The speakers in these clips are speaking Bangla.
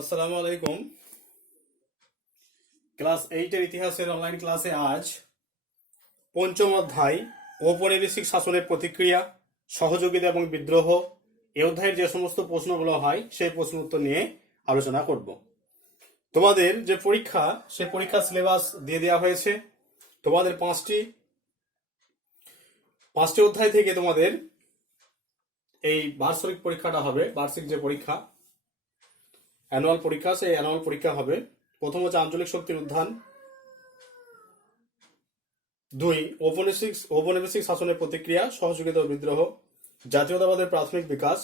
আসসালামু আলাইকুম। ক্লাস 8-এর ইতিহাসের অনলাইন ক্লাসে আজ পঞ্চম অধ্যায় ঔপনিবেশিক শাসনের প্রতিক্রিয়া, সহযোগিতা এবং বিদ্রোহ এই অধ্যায়ের যে সমস্ত প্রশ্নগুলো হয় সেই প্রশ্ন উত্তর নিয়ে আলোচনা করব। তোমাদের যে পরীক্ষা সেই পরীক্ষার সিলেবাস দিয়ে দেওয়া হয়েছে। তোমাদের পাঁচটি অধ্যায় থেকে তোমাদের এই বার্ষিক পরীক্ষাটা হবে। বার্ষিক যে পরীক্ষা, অ্যানুয়াল পরীক্ষা, সেই অ্যানুয়াল পরীক্ষা হবে। প্রথম হচ্ছে আঞ্চলিক শক্তির উত্থান, 2 ঔপনিবেশিক শাসনের প্রতিক্রিয়া, সহযোগিতা ও বিদ্রোহ, জাতীয়তাবাদের প্রাথমিক বিকাশ,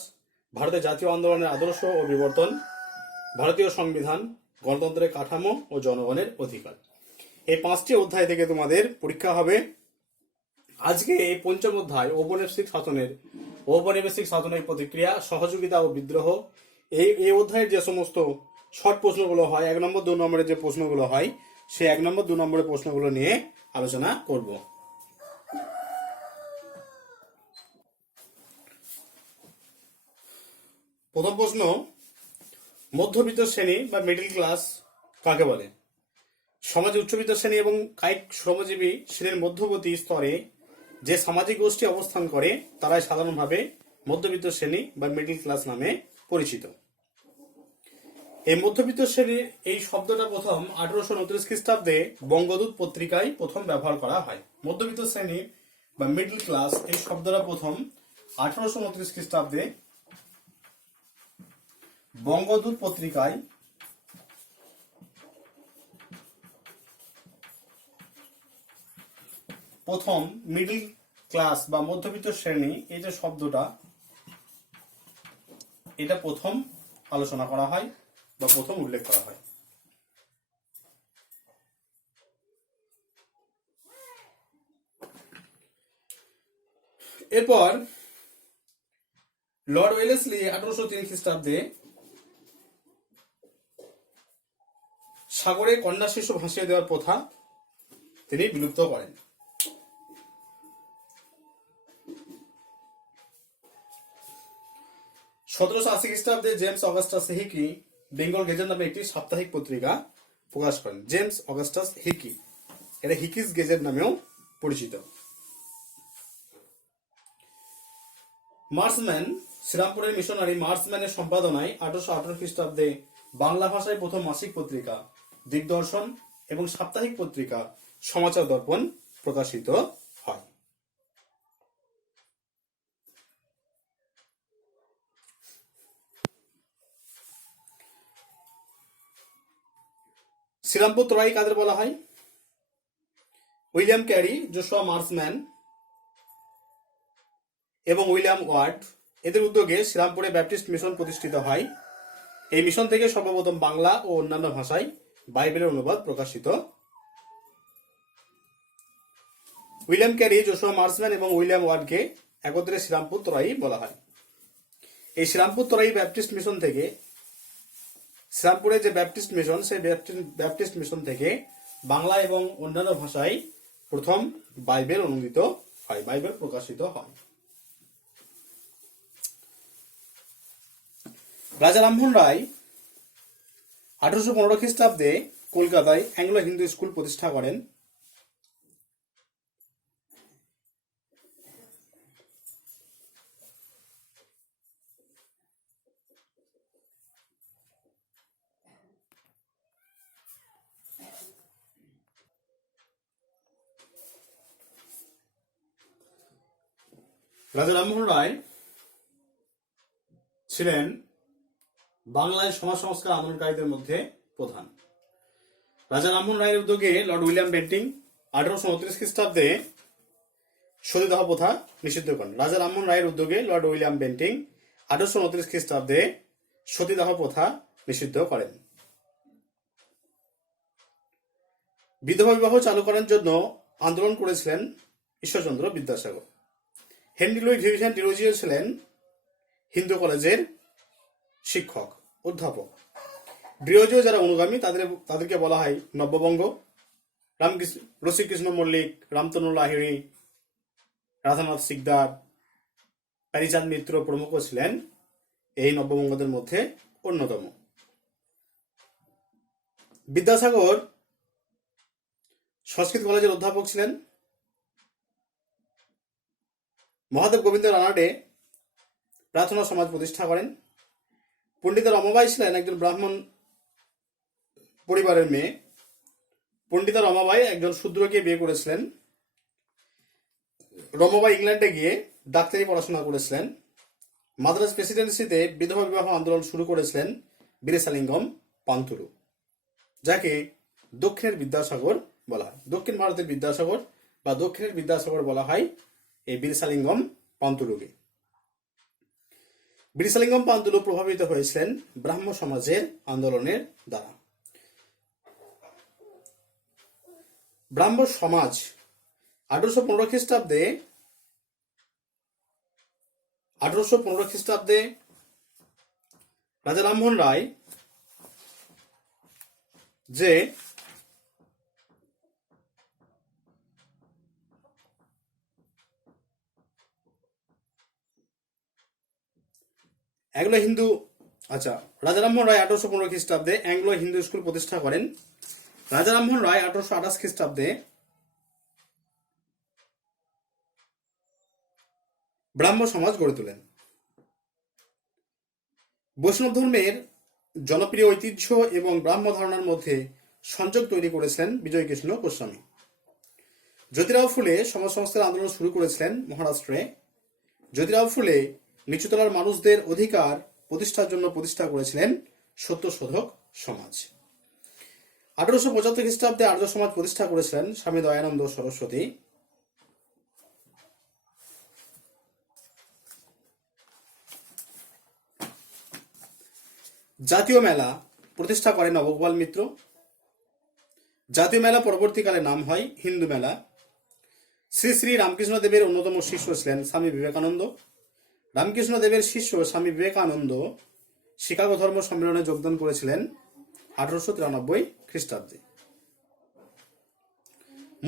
ভারতের জাতীয় আন্দোলনের আদর্শ ও বিবর্তন, ভারতীয় সংবিধান, গণতন্ত্রের কাঠামো ও জনগণের অধিকার। এই 5টি অধ্যায় থেকে তোমাদের পরীক্ষা হবে। আজকে এই পঞ্চম অধ্যায় ঔপনিবেশিক শাসনের প্রতিক্রিয়া, সহযোগিতা ও বিদ্রোহ এই অধ্যায়ের যে সমস্ত শর্ট প্রশ্নগুলো হয়, 1 নম্বর 2 নম্বরের যে প্রশ্নগুলো হয়, সেই 1 নম্বর 2 নম্বরের প্রশ্নগুলো নিয়ে আলোচনা করব। প্রথম প্রশ্ন, মধ্যবিত্ত শ্রেণী বা মিডল ক্লাস কাকে বলে? সমাজে উচ্চবিত্ত শ্রেণী এবং কায়িক শ্রমজীবী শ্রেণীর মধ্যবর্তী স্তরে যে সামাজিক গোষ্ঠী অবস্থান করে তারাই সাধারণভাবে মধ্যবিত্ত শ্রেণী বা মিডল ক্লাস নামে পরিচিত। এই মধ্যবিত্ত শ্রেণীর এই শব্দটা প্রথম 1829 খ্রিস্টাব্দে বঙ্গদূত পত্রিকায় প্রথম ব্যবহার করা হয়। মধ্যবিত্ত শ্রেণী বা মিডল ক্লাস এই শব্দটা প্রথম 1829 খ্রিস্টাব্দে বঙ্গদূত পত্রিকায় প্রথম মিডল ক্লাস বা মধ্যবিত্ত শ্রেণী এই যে শব্দটা, এটা প্রথম আলোচনা করা হয় বা প্রথম উল্লেখ করা হয়। এরপর লর্ড ওয়েলেসলি 1803 খ্রিস্টাব্দে সাগরে কন্যা শিশু ভাসিয়ে দেওয়ার প্রথা তিনি বিলুপ্ত করেন। সতেরোশো আশি খ্রিস্টাব্দে James Augustus Hicky Bengal Gazette নামে একটি সাপ্তাহিক পত্রিকা প্রকাশ করেন। জেমস অগাস্টাস হিকি, এটা হিকিস গেজেট নামেও পরিচিত। মার্সম্যান, শ্রীরামপুরের মিশনারি মার্সম্যানের সম্পাদনায় 1818 খ্রিস্টাব্দে বাংলা ভাষায় প্রথম মাসিক পত্রিকা দিগদর্শন এবং সাপ্তাহিক পত্রিকা সমাচার দর্পণ প্রকাশিত হয়। শ্রীরামপুর ত্রয়ী কাদের বলা হয়? উইলিয়াম ক্যারি, জোশুয়া মার্সম্যান এবং উইলিয়াম ওয়ার্ড, এদের উদ্যোগে শ্রীরামপুরে ব্যাপটিস্ট মিশন প্রতিষ্ঠিত হয়। এই মিশন থেকে সর্বপ্রথম বাংলা ও অন্যান্য ভাষায় বাইবেলের অনুবাদ প্রকাশিত। উইলিয়াম ক্যারি, জোশুয়া মার্সম্যান এবং উইলিয়াম ওয়ার্ডকে একত্রে শ্রীরামপুর ত্রয়ী বলা হয়। এই শ্রীরামপুর ত্রয়ী ব্যাপটিস্ট মিশন থেকে, শ্রীরামপুরের যে ব্যাপটিস্ট মিশন, সেই ব্যাপটিস্ট মিশন থেকে বাংলা এবং অন্যান্য ভাষায় প্রথম বাইবেল অনুদিত হয়, বাইবেল প্রকাশিত হয়। রাজা রামমোহন রায় 1815 খ্রিস্টাব্দে কলকাতায় অ্যাংলো হিন্দু স্কুল প্রতিষ্ঠা করেন। রাজা রামমোহন রায় ছিলেন বাংলায় সমাজ সংস্কার আন্দোলনকারীদের মধ্যে প্রধান। রাজা রামমোহন রায়ের উদ্যোগে লর্ড উইলিয়াম বেন্টিং 1829 খ্রিস্টাব্দে সতীদাহ প্রথা নিষিদ্ধ করেন। রাজা রামমোহন রায়ের উদ্যোগে লর্ড উইলিয়াম বেন্টিং 1829 খ্রিস্টাব্দে সতীদাহ প্রথা নিষিদ্ধ করেন। বিধবা বিবাহ চালু করার জন্য আন্দোলন করেছিলেন Ishwarchandra Vidyasagar. Henry Louis Vincent Derozio ছিলেন হিন্দু কলেজের শিক্ষক, অধ্যাপক। ডিরোজিও যারা অনুগামী তাদেরকে বলা হয় নব্যবঙ্গ। রসিকৃষ্ণ মল্লিক, রামতনু লাহিড়ী, রাধানাথ সিকদার, প্যারিচাঁদ মিত্র প্রমুখ ছিলেন এই নব্যবঙ্গদের মধ্যে অন্যতম। বিদ্যাসাগর সংস্কৃত কলেজের অধ্যাপক ছিলেন। মহাদেব গোবিন্দ রানাডে প্রার্থনা সমাজ প্রতিষ্ঠা করেন। পণ্ডিতা রমাবাই ছিলেন একজন ব্রাহ্মণ পরিবারের মেয়ে। পণ্ডিতা রমাবাই একজন শূদ্রকে বিয়ে করেছিলেন। রমাবাই ইংল্যান্ডে গিয়ে ডাক্তারি পড়াশোনা করেছিলেন। মাদ্রাজ প্রেসিডেন্সিতে বিধবা বিবাহ আন্দোলন শুরু করেছিলেন বীরেশালিঙ্গম পান্তুলু, যাকে দক্ষিণের বিদ্যাসাগর বলা হয়। দক্ষিণ ভারতের বিদ্যাসাগর বা দক্ষিণের বিদ্যাসাগর বলা হয় এই বীরেশালিঙ্গম পান্তুলুকে। বীরেশালিঙ্গম পান্তুলু প্রভাবিত হয়েছিলেন ব্রাহ্ম সমাজের আন্দোলনের দ্বারা। ব্রাহ্ম সমাজ 1815 খ্রিস্টাব্দে রাজা রামমোহন রায় যে অ্যাংলো হিন্দু রাজা রামমোহন রায় 1815 খ্রিস্টাব্দে অ্যাংলো হিন্দু স্কুল প্রতিষ্ঠা করেন। রাজা রামমোহন রায় 1828 খ্রিস্টাব্দে ব্রাহ্ম সমাজ গড়ে তোলেন। বৈষ্ণব ধর্মের জনপ্রিয় ঐতিহ্য এবং ব্রাহ্ম ধারণার মধ্যে সংযোগ তৈরি করেছিলেন বিজয় কৃষ্ণ গোস্বামী। জ্যোতিরাও ফুলে সমাজ সংস্কার আন্দোলন শুরু করেছিলেন মহারাষ্ট্রে। জ্যোতিরাও ফুলে নিচুতলার মানুষদের অধিকার প্রতিষ্ঠার জন্য প্রতিষ্ঠা করেছিলেন সত্যশোধক সমাজ। 1875 খ্রিস্টাব্দে আর্য সমাজ প্রতিষ্ঠা করেছিলেন স্বামী দয়ানন্দ সরস্বতী। জাতীয় মেলা প্রতিষ্ঠা করেন নবগোপাল মিত্র। জাতীয় মেলা পরবর্তীকালে নাম হয় হিন্দু মেলা। শ্রী শ্রী রামকৃষ্ণ দেবের অন্যতম শিষ্য ছিলেন স্বামী বিবেকানন্দ। রামকৃষ্ণ দেবের শিষ্য স্বামী বিবেকানন্দ শিকাগো ধর্ম সম্মেলনে যোগদান করেছিলেন 1893 খ্রিস্টাব্দে।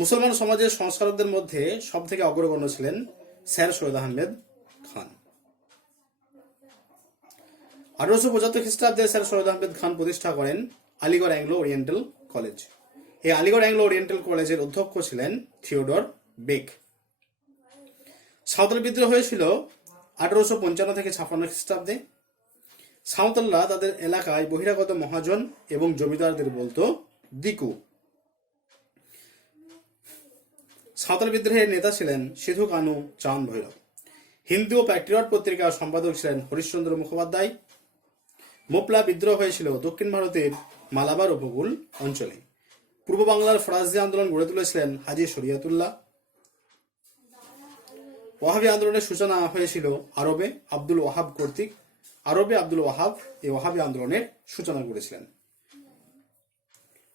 মুসলমান সমাজের সংস্কারকদের মধ্যে সব থেকে অগ্রগণ্য ছিলেন স্যার সৈয়দ আহমেদ খান। 1875 খ্রিস্টাব্দে স্যার সৈয়দ আহমেদ খান প্রতিষ্ঠা করেন আলিগড় অ্যাংলো ওরিয়েন্টাল কলেজ। এই আলিগড় অ্যাংলো ওরিয়েন্টাল কলেজের অধ্যক্ষ ছিলেন থিওডর বেক। সাঁওতাল বিদ্রোহ হয়েছিল 1855 থেকে 56 খ্রিস্টাব্দে। সাঁওতালরা তাদের এলাকায় বহিরাগত মহাজন এবং জমিদারদের বলতো দিকু। সাঁওতাল বিদ্রোহের নেতা ছিলেন সিধু কানু চাঁদ ভৈরব। হিন্দু ও প্যাট্রিয়ট পত্রিকার সম্পাদক ছিলেন হরিশ্চন্দ্র মুখোপাধ্যায়। মোপলা বিদ্রোহ হয়েছিল দক্ষিণ ভারতের মালাবার উপকূল অঞ্চলে। পূর্ব বাংলার ফরাজি আন্দোলন গড়ে তুলেছিলেন হাজী শরিয়াতুল্লাহ। ওয়াহাবি আন্দোলনের সূচনা হয়েছিল আরবে আব্দুল ওয়াহাব কর্তৃক। আব্দুল ওয়াহাব এই ওয়াহাবি আন্দোলনের সূচনা করেছিলেন।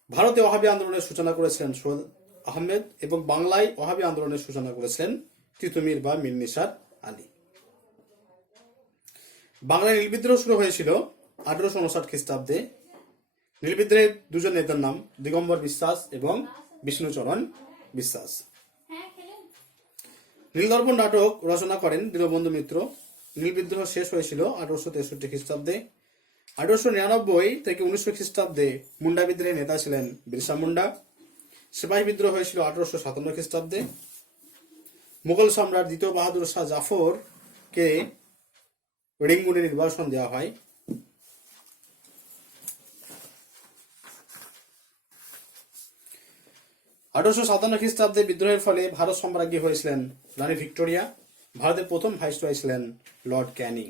ভারতে ওয়াহাবি আন্দোলনের সূচনা করেছিলেন সৈয়দ আহমেদ এবং বাংলায় ওয়াহাবি আন্দোলনের সূচনা করেছিলেন তিতুমির বা মীর নিসার আলী। বাংলায় নীল বিদ্রোহ শুরু হয়েছিল 1859 খ্রিস্টাব্দে। নীল বিদ্রোহের দুজন নেতার নাম দিগম্বর বিশ্বাস এবং বিষ্ণুচরণ বিশ্বাস। নীলদর্পণ নাটক রচনা করেন দীনবন্ধু মিত্র। নীল বিদ্রোহ শেষ হয়েছিল 1863 খ্রিস্টাব্দে। 1899 থেকে 1900 খ্রিস্টাব্দে মুন্ডা বিদ্রোহের নেতা ছিলেন বিরসা মুন্ডা। সিপাহী বিদ্রোহ হয়েছিল 1857 খ্রিস্টাব্দে। মুঘল সম্রাট দ্বিতীয় বাহাদুর শাহ জাফরকে রেঙ্গুনে নির্বাসন দেওয়া হয়। 1857 খ্রিস্টাব্দে বিদ্রোহের ফলে ভারত সম্রাজ্ঞী হয়েছিলেন রানী ভিক্টোরিয়া। ভারতের প্রথম ভাইসরয় ছিলেন লর্ড ক্যানিং।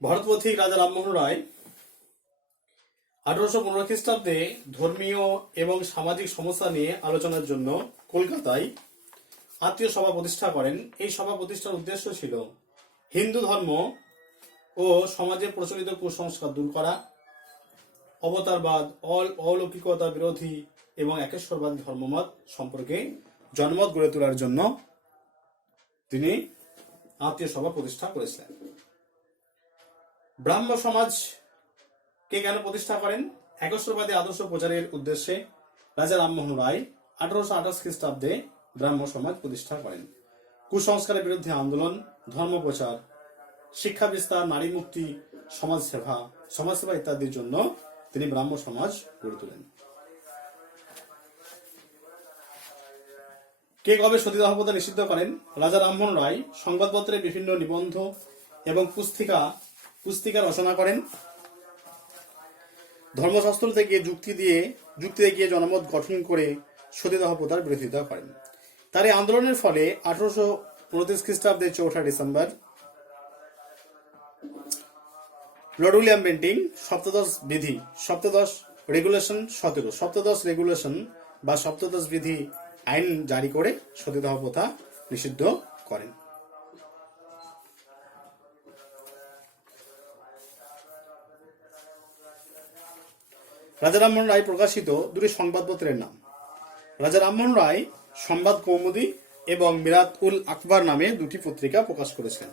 ভারতপথিক রাজা রামমোহন রায় 1815 খ্রিস্টাব্দে ধর্মীয় এবং সামাজিক সমস্যা নিয়ে আলোচনার জন্য কলকাতায় আত্মীয় সভা প্রতিষ্ঠা করেন। এই সভা প্রতিষ্ঠার উদ্দেশ্য ছিল হিন্দু ধর্ম ও সমাজে প্রচলিত কুসংস্কার দূর করা, অবতারবাদ, অলৌকিকতা বিরোধী এবং একেশ্বরবাদী ধর্মমত সম্পর্কে জনমত গড়ে তোলার জন্য তিনি আত্মীয় সভা প্রতিষ্ঠা করেছিলেন। ব্রাহ্ম সমাজ কে কেন প্রতিষ্ঠা করেন? একেশ্বরবাদী আদর্শ প্রচারের উদ্দেশ্যে রাজা রামমোহন রায় 1828 খ্রিস্টাব্দে ব্রাহ্ম সমাজ প্রতিষ্ঠা করেন। কুসংস্কারের বিরুদ্ধে আন্দোলন, ধর্ম প্রচার, শিক্ষা বিস্তার, নারী মুক্তি, সমাজসেবা ইত্যাদির জন্য তিনি ব্রাহ্ম সমাজ গড়ে তোলেন। কে কবে সতীদাহ প্রথা নিষিদ্ধ করেন? রাজা রামমোহন রায় সংবাদপত্রে বিভিন্ন নিবন্ধ এবং পুস্তিকা রচনা করেন। ধর্মশাস্ত্র থেকে যুক্তি দিয়ে জনমত গঠন করে সতীদাহ প্রথার বিরোধিতা করেন। তার এই আন্দোলনের ফলে 1829 খ্রিস্টাব্দের 4 ডিসেম্বর লর্ড উইলিয়াম বেন্টিং সপ্তদশ রেগুলেশন বা সপ্তদশ বিধি আইন জারি করে সতীদাহ প্রথা নিষিদ্ধ করেন। রাজা রামমোহন রায় প্রকাশিত দুটি সংবাদপত্রের নাম। রাজা রামমোহন রায় সংবাদ কৌমুদী এবং মিরাত উল আকবর নামে দুটি পত্রিকা প্রকাশ করেছিলেন।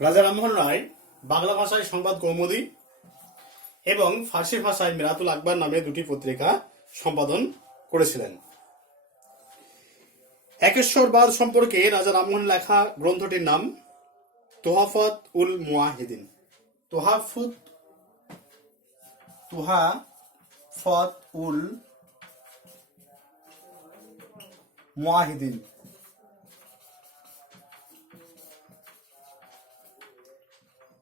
রাজা রামমোহন রায় বাংলা ভাষায় সংবাদ কৌমুদী এবং ফার্সি ভাষায় মিরাতুল আকবর নামে দুটি পত্রিকা সম্পাদন করেছিলেন। একেশ্বরবাদ সম্পর্কে রাজা রামমোহন লেখা গ্রন্থটির নাম তোহাফত উল মুওয়াহিদিন। তোহাফত উল মুওয়াহিদিন।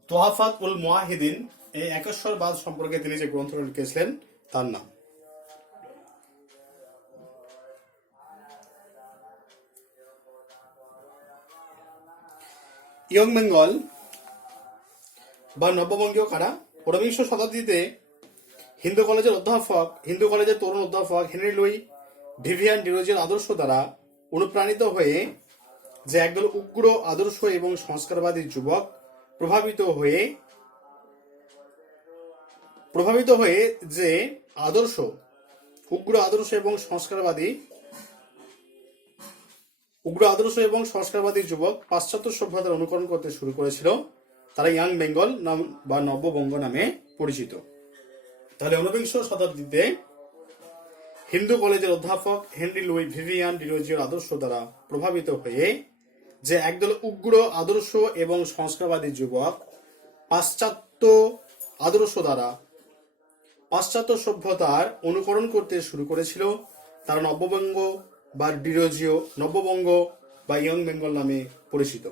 তোহাফত উল মুওয়াহিদিন এই একেশ্বরবাদ সম্পর্কে তিনি যে গ্রন্থটি লিখেছিলেন তার নাম। ইয়ং বেঙ্গল বা নববঙ্গীয় কারা? 19শ শতাব্দীতে হিন্দু কলেজের তরুণ অধ্যাপক হেনরি লুই ভিভিয়ান ডিরোজিওর আদর্শ দ্বারা অনুপ্রাণিত হয়ে যে একদল উগ্র আদর্শ এবং সংস্কারবাদী যুবক প্রভাবিত হয়ে যে উগ্র আদর্শ এবং সংস্কারবাদী যুবক পাশ্চাত্য সভ্যতার অনুকরণ করতে শুরু করেছিল, তারা ইয়াং বেঙ্গল বা নববঙ্গ নামে পরিচিত। তাহলে 19বিংশ শতাব্দীতে হিন্দু কলেজের অধ্যাপক হেনরি লুই ভিভিয়ান ডিরোজিওর আদর্শ দ্বারা প্রভাবিত হয়ে যে একদল উগ্র আদর্শ এবং সংস্কারবাদী যুবক পাশ্চাত্য সভ্যতার অনুকরণ করতে শুরু করেছিল, তারা নববঙ্গ বা ইয়ং বেঙ্গল নামে পরিচিত।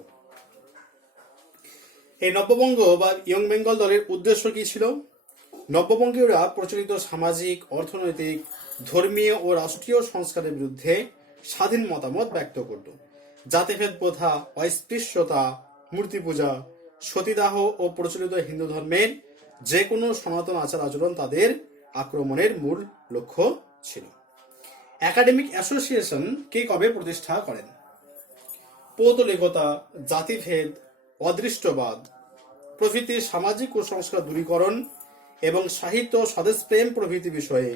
এই নববঙ্গ বা ইয়ং বেঙ্গল দলের উদ্দেশ্য কি ছিল? নববঙ্গীয়রা প্রচলিত সামাজিক, অর্থনৈতিক, ধর্মীয় ও রাষ্ট্রীয় সংস্কারের বিরুদ্ধে স্বাধীন মতামত ব্যক্ত করত। জাতিভেদ প্রথা, অস্পৃশ্যতা, মূর্তি পূজা, সতীদাহ ও প্রচলিত হিন্দু ধর্মের যে কোনো সনাতন আচার আচরণ তাদের আক্রমণের মূল লক্ষ্য ছিল। একাডেমিক অ্যাসোসিয়েশন কে কবে প্রতিষ্ঠা করেন? পৌতলিকতা, জাতিভেদ, অদৃষ্টবাদ প্রভৃতি সামাজিক কুসংস্কার দূরীকরণ এবং সাহিত্য, স্বদেশপ্রেম প্রভৃতি বিষয়ে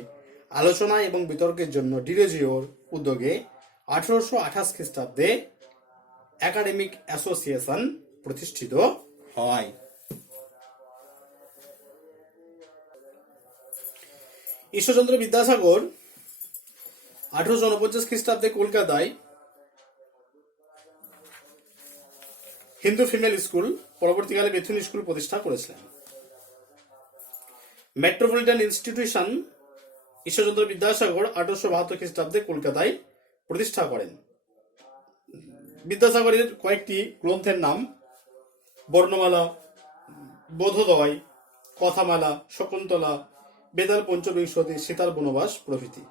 আলোচনা এবং বিতর্কের জন্য ডিরোজিওর উদ্যোগে 1828 খ্রিস্টাব্দে একাডেমিক অ্যাসোসিয়েশন প্রতিষ্ঠিত হয়। ঈশ্বরচন্দ্র বিদ্যাসাগর 1849 খ্রিস্টাব্দে কলকাতায় হিন্দু ফিমেল স্কুল, পরবর্তীকালে বেথুন স্কুল প্রতিষ্ঠা করেছিলেন। মেট্রোপলিটন ইনস্টিটিউশন ঈশ্বরচন্দ্র বিদ্যাসাগর 1872 খ্রিস্টাব্দে কলকাতায় প্রতিষ্ঠা করেন। বিদ্যাসাগরের কয়েকটি গ্রন্থের নাম বর্ণমালা, বোধোদয়, কথামালা, শকুন্তলা, বেতাল পঞ্চবিংশতি, সীতার বনবাস প্রভৃতি।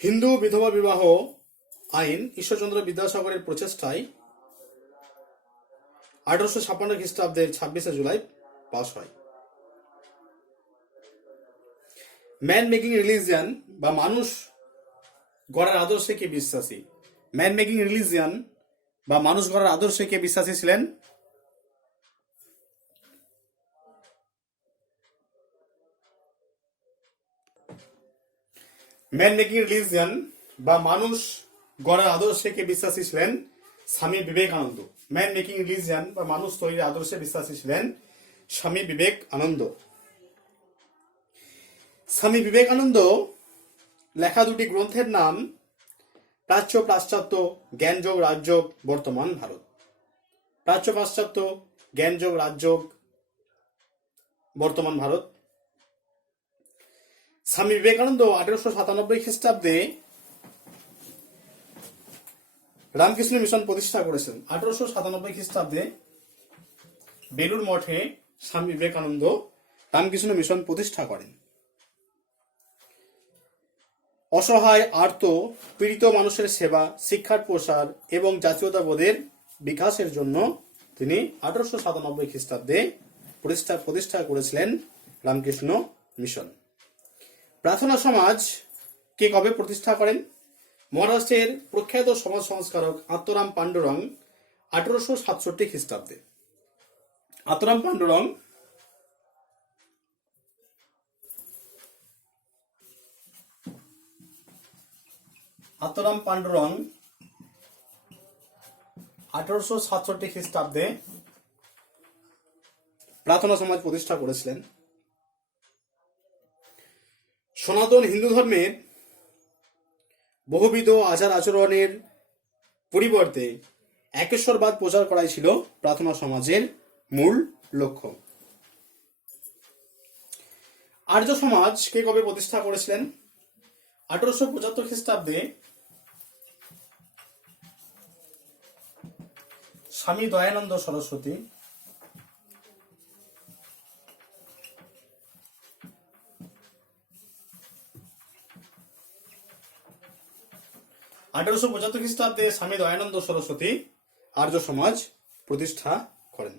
হিন্দু বিধবা বিবাহ আইন ঈশ্বরচন্দ্র বিদ্যাসাগরের প্রচেষ্টায় 1856 খ্রিস্টাব্দের 26শে জুলাই পাস হয়। ম্যান মেকিং রিলিজিয়ান বা মানুষ গড়ার আদর্শে কে বিশ্বাসী? ম্যান মেকিং রিলিজিয়ান বা মানুষ গড়ার আদর্শে কে বিশ্বাসী ছিলেন? ম্যান মেকিং রিলিজিয়ান বা মানুষ গড়ার আদর্শে কে বিশ্বাসী ছিলেন? Swami Vivekananda. Man making religion বা মানুষ তৈরির আদর্শে বিশ্বাসী ছিলেন স্বামী বিবেকানন্দ। স্বামী বিবেকানন্দ লেখা দুটি গ্রন্থের নাম প্রাচ্য পাশ্চাত্য জ্ঞানযোগ রাজযোগ বর্তমান ভারত। প্রাচ্য পাশ্চাত্য জ্ঞানযোগ রাজযোগ বর্তমান ভারত। স্বামী বিবেকানন্দ 1897 খ্রিস্টাব্দে রামকৃষ্ণ মিশন প্রতিষ্ঠা করেছেন। 1897 খ্রিস্টাব্দে বেলুর মঠে স্বামী বিবেকানন্দ রামকৃষ্ণ মিশন প্রতিষ্ঠা করেন। অসহায় আর্ত পীড়িত মানুষের সেবা, শিক্ষার প্রসার এবং জাতীয়তাবোধের বিকাশের জন্য তিনি 1897 খ্রিস্টাব্দে প্রতিষ্ঠা করেছিলেন রামকৃষ্ণ মিশন। প্রার্থনা সমাজ কে কবে প্রতিষ্ঠা করেন? মহারাষ্ট্রের প্রখ্যাত সমাজ সংস্কারক আত্মারাম পাণ্ডুরং 1867 খ্রিস্টাব্দে। আত্মারাম পাণ্ডুরং আত্মারাম পাণ্ডুরং 1867 খ্রিস্টাব্দে প্রার্থনা সমাজ প্রতিষ্ঠা করেছিলেন। সনাতন হিন্দু ধর্মের বহুবিধ আচার আচরণের পরিবর্তে একেশ্বরবাদ প্রচার করাই ছিল প্রার্থনা সমাজের মূল লক্ষ্য। আর্য সমাজ কে কবে প্রতিষ্ঠা করেছিলেন? 1875 খ্রিস্টাব্দে স্বামী দয়ানন্দ সরস্বতী। 1875 খ্রিস্টাব্দে স্বামী দয়ানন্দ সরস্বতী আর্য সমাজ প্রতিষ্ঠা করেন।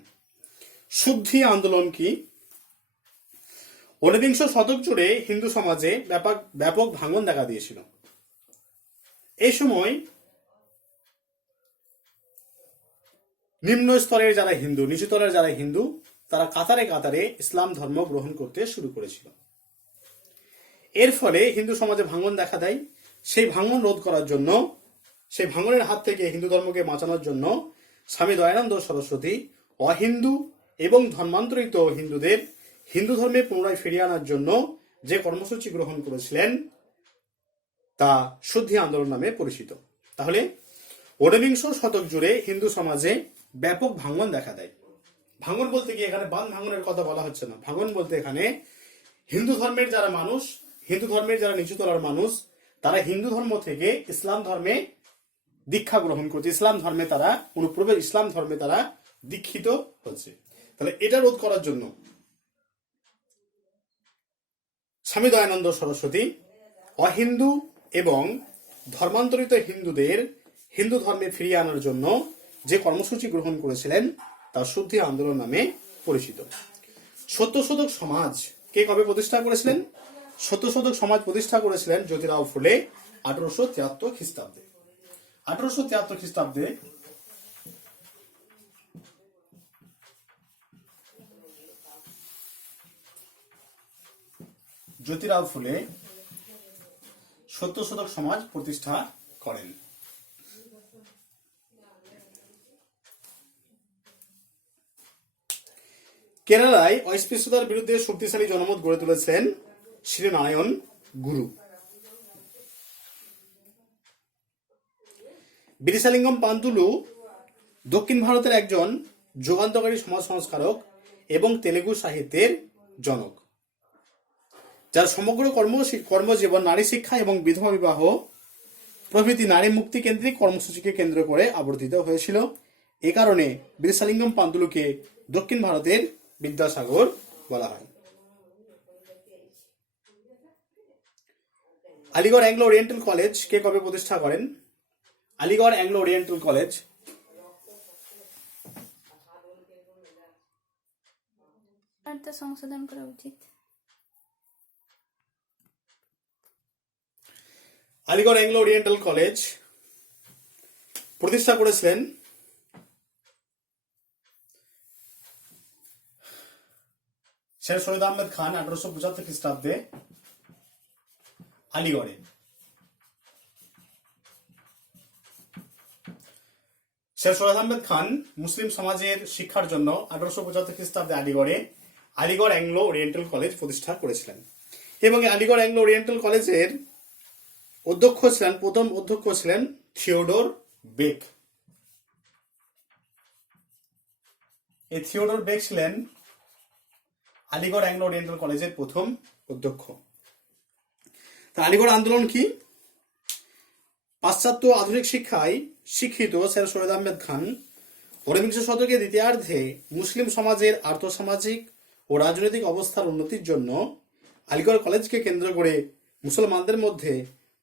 শুদ্ধি আন্দোলন কি? 19বিংশ শতক জুড়ে হিন্দু সমাজে ব্যাপক ভাঙন দেখা দিয়েছিল। এই সময় নিম্ন স্তরের যারা হিন্দু, নিচুতলের যারা হিন্দু, তারা কাতারে কাতারে ইসলাম ধর্ম গ্রহণ করতে শুরু করেছিল। এর ফলে হিন্দু সমাজে ভাঙন দেখা দেয়। সেই ভাঙন রোধ করার জন্য, সেই ভাঙনের হাত থেকে হিন্দু ধর্মকে বাঁচানোর জন্য স্বামী দয়ানন্দ সরস্বতী অহিন্দু এবং ধর্মান্তরিত হিন্দুদের হিন্দু ধর্মে পুনরায় ফিরিয়ে আনার জন্য যে কর্মসূচি গ্রহণ করেছিলেন তা শুদ্ধি আন্দোলন নামে পরিচিত। তাহলে 19বিংশ শতক জুড়ে হিন্দু সমাজে ব্যাপক ভাঙন দেখা দেয়। ভাঙন বলতে কি এখানে বান ভাঙনের কথা বলা হচ্ছে না। ভাঙন বলতে এখানে হিন্দু ধর্মের যারা মানুষ, হিন্দু ধর্মের যারা নিচুতলার মানুষ, তারা হিন্দু ধর্ম থেকে ইসলাম ধর্মে দীক্ষা গ্রহণ করছে, ইসলাম ধর্মে তারা অনুপ্রবেশ, ইসলাম ধর্মে তারা দীক্ষিত হচ্ছে। তাহলে এটা রোধ করার জন্য স্বামী দয়ানন্দ সরস্বতী অহিন্দু এবং ধর্মান্তরিত হিন্দুদের হিন্দু ধর্মে ফিরিয়ে আনার জন্য যে কর্মসূচি গ্রহণ করেছিলেন তা শুদ্ধি আন্দোলন নামে পরিচিত। সত্যশোধক সমাজ কে কবে প্রতিষ্ঠা করেছিলেন? সত্যশোধক সমাজ প্রতিষ্ঠা করেছিলেন জ্যোতিরাও ফুলে 1873 খ্রিস্টাব্দে। 1873 খ্রিস্টাব্দে জ্যোতিরাও ফুলে সত্যশোধক সমাজ প্রতিষ্ঠা করেন। কেরালায় অস্পৃশ্যতার বিরুদ্ধে শক্তিশালী জনমত গড়ে তুলেছেন শ্রীনারায়ণ গুরু। বিরিসালিঙ্গম পান্তুলু দক্ষিণ ভারতের একজন যুগান্তকারী সমাজ সংস্কারক এবং তেলেগু সাহিত্যের জনক, যার সমগ্র কর্মজীবন নারী শিক্ষা এবং বিধবা বিবাহ প্রভৃতি নারী মুক্তি কেন্দ্রিক কর্মসূচিকে কেন্দ্র করে আবর্তিত হয়েছিল। এ কারণে বিরিসালিঙ্গম পান্তুলুকে দক্ষিণ ভারতের বিদ্যাসাগর বলা হয়। আলিগড় অ্যাংলো ওরিয়েন্টাল কলেজ কে কবে প্রতিষ্ঠা করেন? আলিগড় অ্যাংলো ওরিয়েন্টাল কলেজ সংশোধন করা উচিত। আলিগড় অ্যাংলো ওরিয়েন্টাল কলেজ প্রতিষ্ঠা করেছিলেন শের সৈয়দ আহমেদ খান 1875 খ্রিস্টাব্দে আলিগড়ে। শের সৈয়দ আহমেদ খান মুসলিম সমাজের শিক্ষার জন্য 1875 খ্রিস্টাব্দে আলিগড়ে আলিগড় অ্যাংলো ওরিয়েন্টাল কলেজ প্রতিষ্ঠা করেছিলেন। এবং আলিগড় অ্যাংলো ওরিয়েন্টাল কলেজের অধ্যক্ষ ছিলেন, প্রথম অধ্যক্ষ ছিলেন থিওডোর বেক। এই থিওডোর বেক ছিলেন আলিগড় অ্যাংলো ওরিয়েন্টাল কলেজের প্রথম অধ্যক্ষ। তা আলিগড় আন্দোলন কি? পাশ্চাত্য আধুনিক শিক্ষায় শিক্ষিত স্যার সৈয়দ আহমেদ খান ঊনবিংশ শতকের দ্বিতীয়ার্ধে মুসলিম সমাজের আর্থসামাজিক ও রাজনৈতিক অবস্থার উন্নতির জন্য আলিগড় কলেজকে কেন্দ্র করে মুসলমানদের মধ্যে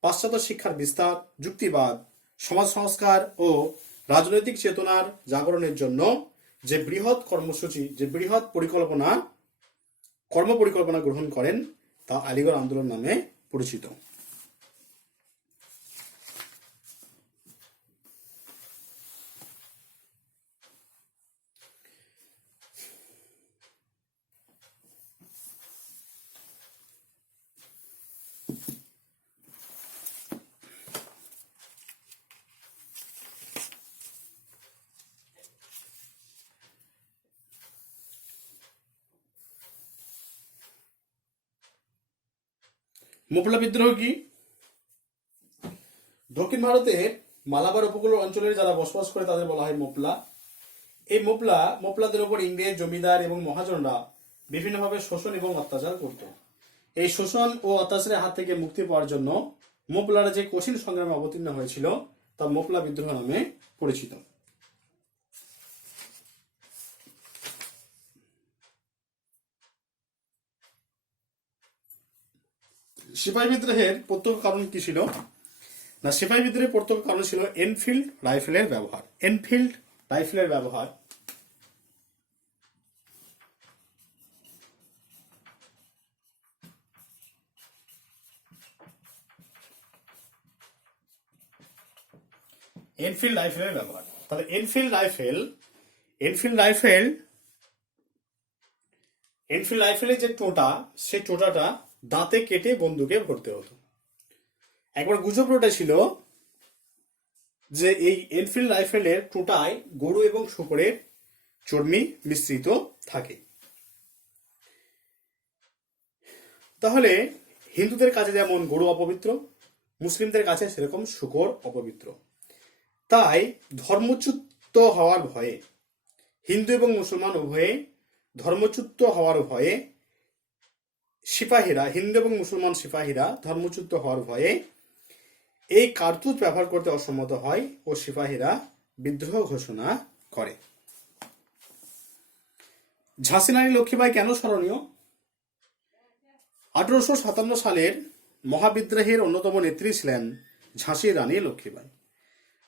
পাশ্চাত্য শিক্ষার বিস্তার, যুক্তিবাদ, সমাজ সংস্কার ও রাজনৈতিক চেতনার জাগরণের জন্য যে বৃহৎ কর্মসূচি, যে বৃহৎ কর্মপরিকল্পনা গ্রহণ করেন তা আলিগড় আন্দোলন নামে পরিচিত। মোপলা বিদ্রোহ কি? দক্ষিণ ভারতের মালাবার উপকূল অঞ্চলের যারা বসবাস করে তাদের বলা হয় মোপলা। এই মোপলাদের উপর ইংরেজ জমিদার এবং মহাজনরা বিভিন্নভাবে শোষণ এবং অত্যাচার করত। এই শোষণ ও অত্যাচারের হাত থেকে মুক্তি পাওয়ার জন্য মোপলারা যে কঠিন সংগ্রামে অবতীর্ণ হয়েছিল তা মোপলা বিদ্রোহ নামে পরিচিত। সিপাহী বিদ্রোহের প্রত্যক্ষ কারণ কি ছিল? না, সিপাহী বিদ্রোহের প্রত্যক্ষ কারণ ছিল এনফিল্ড রাইফেলের ব্যবহার। এনফিল্ড রাইফেলের ব্যবহার এনফিল্ড রাইফেলের ব্যবহার। তাহলে এনফিল্ড রাইফেলের যে টোটা, সেই টোটাটা দাঁতে কেটে বন্দুকে ভরতে হতো। একবার গুজব রটেছিল যে এই এনফিল্ড রাইফেলের টোটায় গরু এবং শূকরের চর্বি মিশ্রিত থাকে। তাহলে হিন্দুদের কাছে যেমন গরু অপবিত্র, মুসলিমদের কাছে সেরকম শূকর অপবিত্র। তাই ধর্মচ্যুত হওয়ার ভয়ে, হিন্দু এবং মুসলমান উভয়ে ধর্মচ্যুত হওয়ার ভয়ে সিপাহীরা, হিন্দু এবং মুসলমান সিপাহীরা ধর্মচ্যুত হওয়ার ভয়ে এই কার্তুজ ব্যবহার করতে অসম্মত হয় ও সিপাহীরা বিদ্রোহ ঘোষণা করে। ঝাঁসি রানী লক্ষ্মীবাই কেন স্মরণীয়? 1857 সালের মহাবিদ্রোহের অন্যতম নেত্রী ছিলেন ঝাঁসির রানী লক্ষ্মীবাই।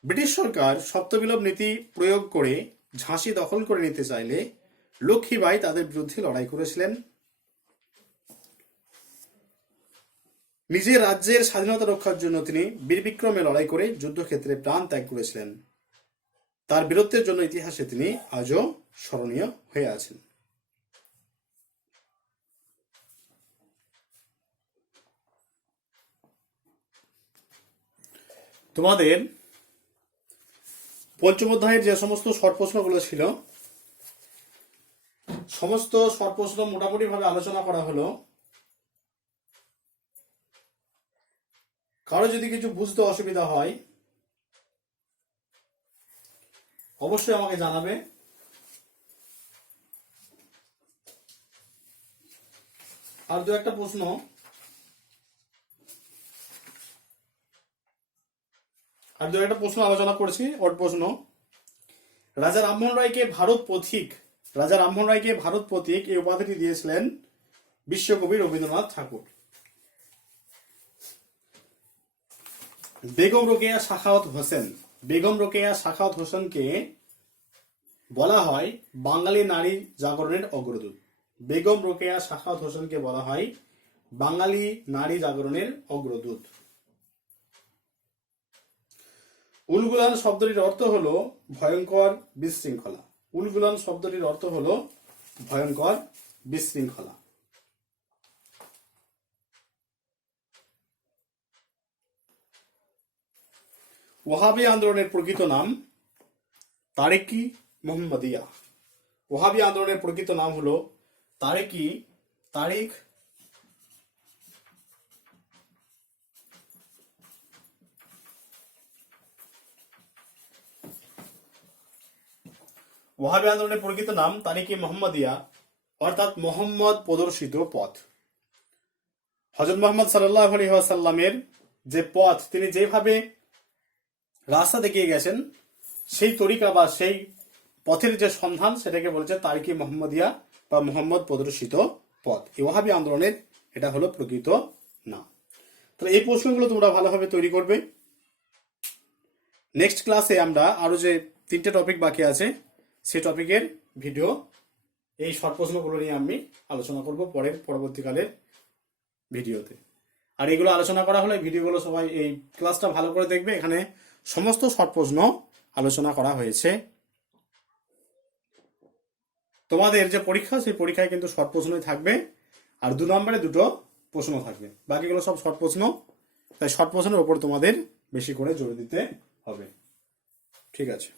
ব্রিটিশ সরকার সপ্তবিপ্লব নীতি প্রয়োগ করে ঝাঁসি দখল করে নিতে চাইলে লক্ষ্মীবাই তাদের বিরুদ্ধে লড়াই করেছিলেন। নিজের রাজ্যের স্বাধীনতা রক্ষার জন্য তিনি বীরবিক্রমে লড়াই করে যুদ্ধক্ষেত্রে প্রাণ ত্যাগ করেছিলেন। তার বীরত্বের জন্য ইতিহাসে তিনি আজও স্মরণীয় হয়ে আছেন। তোমাদের পঞ্চম অধ্যায়ের যে সমস্ত শর্ট প্রশ্নগুলো ছিল, সমস্ত শর্ট প্রশ্ন মোটামুটি ভাবে আলোচনা করা হলো। কারো যদি কিছু বুঝতে অসুবিধা হয় অবশ্যই আমাকে জানাবে। আর দু একটা প্রশ্ন আলোচনা করেছি। ওর প্রশ্ন, রাজা রামমোহন রায়কে ভারত পথিক এই উপাধিটি দিয়েছিলেন বিশ্বকবি রবীন্দ্রনাথ ঠাকুর। বেগম রোকেয়া সাখাওয়াত হোসেনকে বলা হয় বাঙালি নারী জাগরণের অগ্রদূত। বেগম রোকেয়া সাখাওয়াত হোসেনকে বলা হয় বাঙালি নারী জাগরণের অগ্রদূত। উলগুলান শব্দটির অর্থ হলো ভয়ঙ্কর বিশৃঙ্খলা। উলগুলান শব্দটির অর্থ হলো ভয়ঙ্কর বিশৃঙ্খলা। ওহাবি আন্দোলনের প্রকৃত নাম তারিকি মোহাম্মদিয়া। ওহাবি আন্দোলনের প্রকৃত নাম হলো তারিক ওয়াহাবি আন্দোলনের প্রকৃত নাম তারিকে মোহাম্মদিয়া, অর্থাৎ মোহাম্মদ প্রদর্শিত পথ। হযরত মুহাম্মদ সাল্লাল্লাহু আলাইহি ওয়াসাল্লামের যে পথ, তিনি যেভাবে রাস্তা দেখিয়ে গেছেন, সেই তরিকা বা সেই পথের যে সন্ধান, সেটাকে বলছে তারিকে মোহাম্মদিয়া বা মোহাম্মদ প্রদর্শিত পথ। এই ওয়াহাবি আন্দোলনের এটা হলো প্রকৃত নাম। তাহলে এই প্রশ্নগুলো তোমরা ভালোভাবে তৈরি করবে। নেক্সট ক্লাসে আমরা আরো যে 3টে টপিক বাকি আছে, সেই টপিকের ভিডিও এই শর্ট প্রশ্নগুলো নিয়ে আমি আলোচনা করব পরবর্তীকালের ভিডিওতে। আর এগুলো আলোচনা করা হলে ভিডিওগুলো সবাই এই ক্লাসটা ভালো করে দেখবে, এখানে সমস্ত শর্ট প্রশ্ন আলোচনা করা হয়েছে। তোমাদের যে পরীক্ষা, সেই পরীক্ষায় কিন্তু শর্ট প্রশ্নই থাকবে, আর 2 নম্বরে 2টো প্রশ্ন থাকবে, বাকিগুলো সব শর্ট প্রশ্ন। তাই শর্ট প্রশ্নের উপর তোমাদের বেশি করে জোর দিতে হবে। ঠিক আছে।